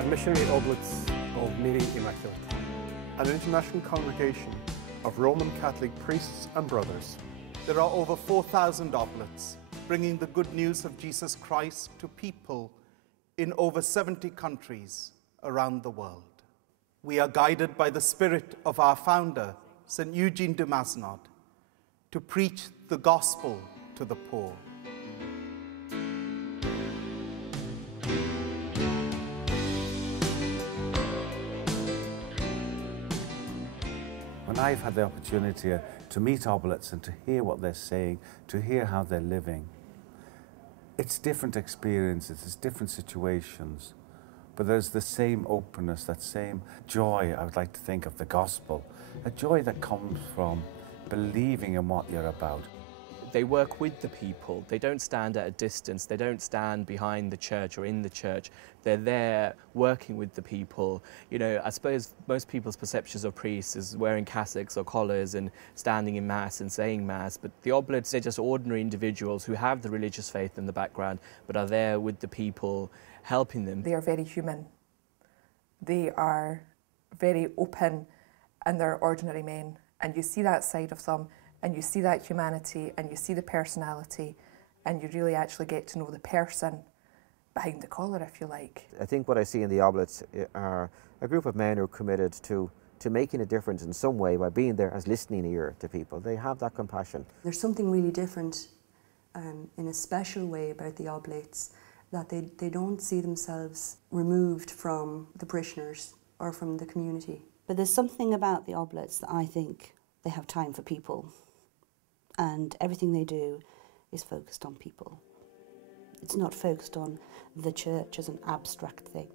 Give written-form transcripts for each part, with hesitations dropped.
the Missionary Oblates of Mary Immaculate, an international congregation of Roman Catholic priests and brothers. There are over 4,000 Oblates, bringing the good news of Jesus Christ to people in over 70 countries around the world. We are guided by the spirit of our founder, St. Eugene de Masnod, to preach the gospel to the poor. When I've had the opportunity to meet Oblates and to hear what they're saying, to hear how they're living, it's different experiences, it's different situations, but there's the same openness, that same joy, I would like to think, of the gospel, a joy that comes from believing in what you're about. They work with the people. They don't stand at a distance. They don't stand behind the church or in the church. They're there working with the people. You know, I suppose most people's perceptions of priests is wearing cassocks or collars and standing in Mass and saying Mass. But the Oblates, they're just ordinary individuals who have the religious faith in the background, but are there with the people, helping them. They are very human. They are very open, and they're ordinary men. And you see that side of them, and you see that humanity, and you see the personality, and you really actually get to know the person behind the collar, if you like. I think what I see in the Oblates are a group of men who are committed to making a difference in some way by being there as listening ear to people. They have that compassion. There's something really different in a special way about the Oblates, that they don't see themselves removed from the parishioners or from the community. But there's something about the Oblates that I think they have time for people. And everything they do is focused on people. It's not focused on the church as an abstract thing.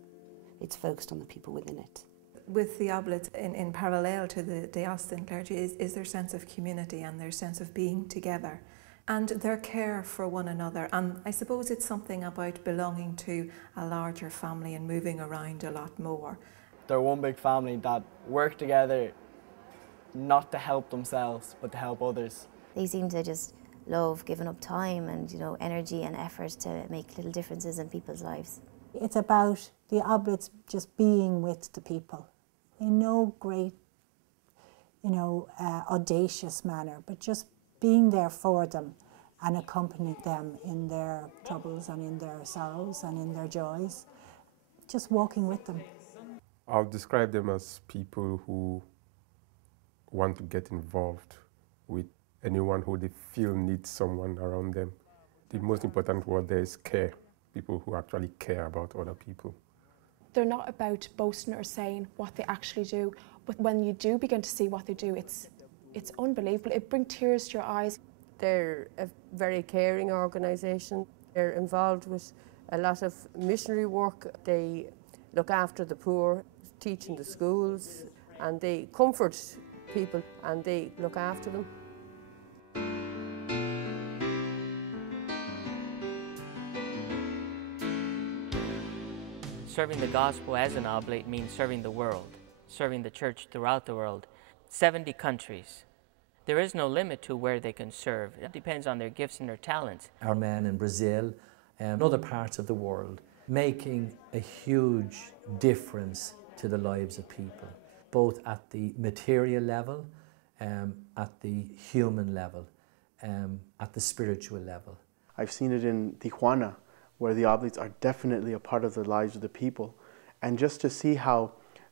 It's focused on the people within it. With the Oblates, in parallel to the diocesan clergy, is their sense of community and their sense of being together and their care for one another. And I suppose it's something about belonging to a larger family and moving around a lot more. They're one big family that work together not to help themselves, but to help others. They seem to just love giving up time and, you know, energy and effort to make little differences in people's lives. It's about the Oblates just being with the people in no great, audacious manner, but just being there for them and accompanying them in their troubles and in their sorrows and in their joys, just walking with them. I'll describe them as people who want to get involved with anyone who they feel needs someone around them. The most important word there is care, people who actually care about other people. They're not about boasting or saying what they actually do, but when you do begin to see what they do, it's unbelievable. It brings tears to your eyes. They're a very caring organisation. They're involved with a lot of missionary work. They look after the poor, teach in the schools, and they comfort people and they look after them. Serving the gospel as an oblate means serving the world, serving the church throughout the world. 70 countries. There is no limit to where they can serve. It depends on their gifts and their talents. Our men in Brazil and other parts of the world making a huge difference to the lives of people, both at the material level, at the human level, at the spiritual level. I've seen it in Tijuana, where the Oblates are definitely a part of the lives of the people. And just to see how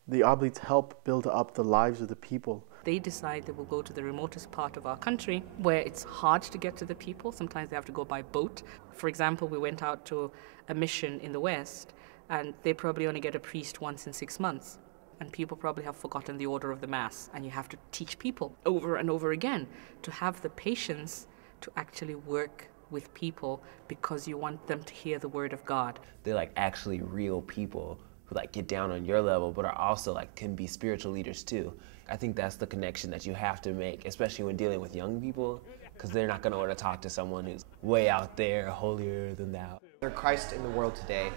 the Oblates help build up the lives of the people. They decide they will go to the remotest part of our country where it's hard to get to the people. Sometimes they have to go by boat. For example, we went out to a mission in the West and they probably only get a priest once in 6 months. And people probably have forgotten the order of the Mass, and you have to teach people over and over again to have the patience to actually work with people because you want them to hear the word of God. They're like actually real people who like get down on your level but are also like can be spiritual leaders too. I think that's the connection that you have to make, especially when dealing with young people, because they're not going to want to talk to someone who's way out there, holier than thou. They're Christ in the world today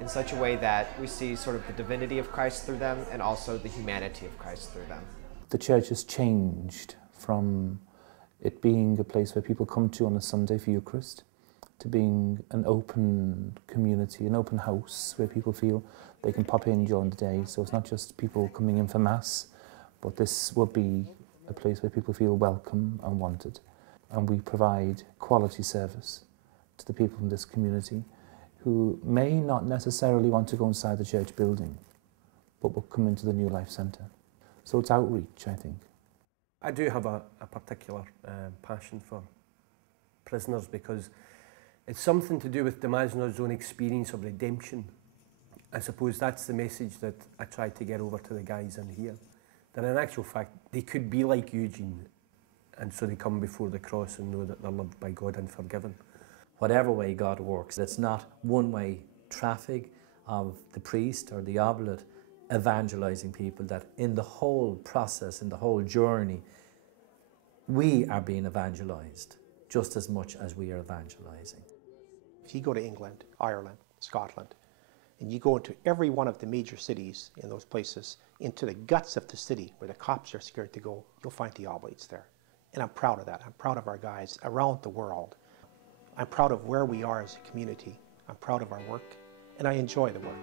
in such a way that we see sort of the divinity of Christ through them and also the humanity of Christ through them. The church has changed from it being a place where people come to on a Sunday for Eucharist to being an open community, an open house where people feel they can pop in during the day. So it's not just people coming in for Mass, but this will be a place where people feel welcome and wanted. And we provide quality service to the people from this community who may not necessarily want to go inside the church building, but will come into the New Life Centre. So it's outreach, I think. I do have a particular passion for prisoners because it's something to do with the prisoner's own experience of redemption. I suppose that's the message that I try to get over to the guys in here. That in actual fact, they could be like Eugene, and so they come before the cross and know that they're loved by God and forgiven. Whatever way God works, it's not one-way traffic of the priest or the oblate evangelizing people, that in the whole process, in the whole journey, we are being evangelized just as much as we are evangelizing. If you go to England, Ireland, Scotland, and you go into every one of the major cities in those places, into the guts of the city where the cops are scared to go, you'll find the Oblates there. And I'm proud of that. I'm proud of our guys around the world. I'm proud of where we are as a community. I'm proud of our work, and I enjoy the work.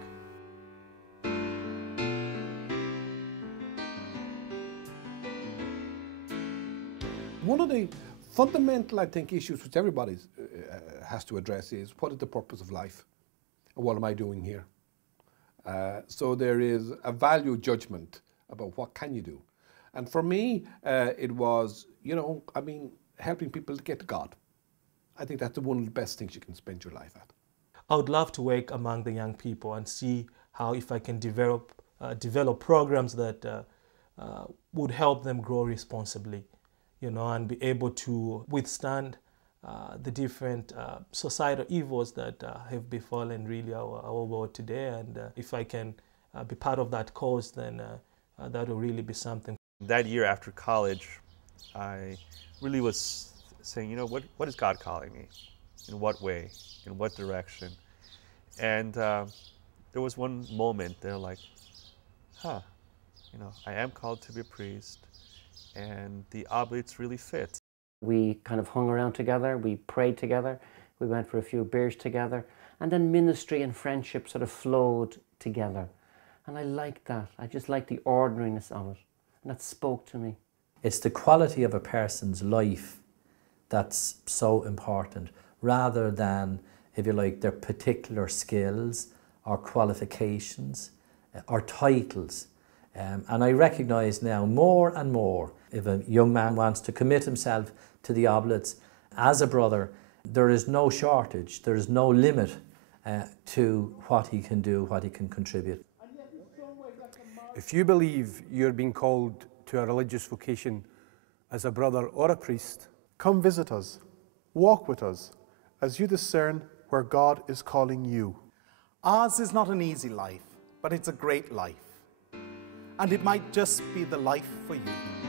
One of the fundamental, I think, issues which everybody has to address is, what is the purpose of life? And what am I doing here? So there is a value judgment about what can you do. And for me, it was, helping people to get to God. I think that's one of the best things you can spend your life at. I would love to work among the young people and see how, if I can develop programs that would help them grow responsibly, and be able to withstand the different societal evils that have befallen really our world today. And if I can be part of that cause, then that will really be something. That year after college, I really was saying, what is God calling me? In what way? In what direction? And there was one moment there like, I am called to be a priest, and the Oblates really fit. We kind of hung around together, we prayed together, we went for a few beers together, and then ministry and friendship sort of flowed together. And I liked that. I just liked the ordinariness of it, and that spoke to me. It's the quality of a person's life that's so important, rather than, if you like, their particular skills or qualifications or titles. And I recognise now more and more, if a young man wants to commit himself to the Oblates as a brother, there is no shortage, there is no limit to what he can do, what he can contribute. If you believe you're being called to a religious vocation as a brother or a priest, come visit us, walk with us, as you discern where God is calling you. Ours is not an easy life, but it's a great life. And it might just be the life for you.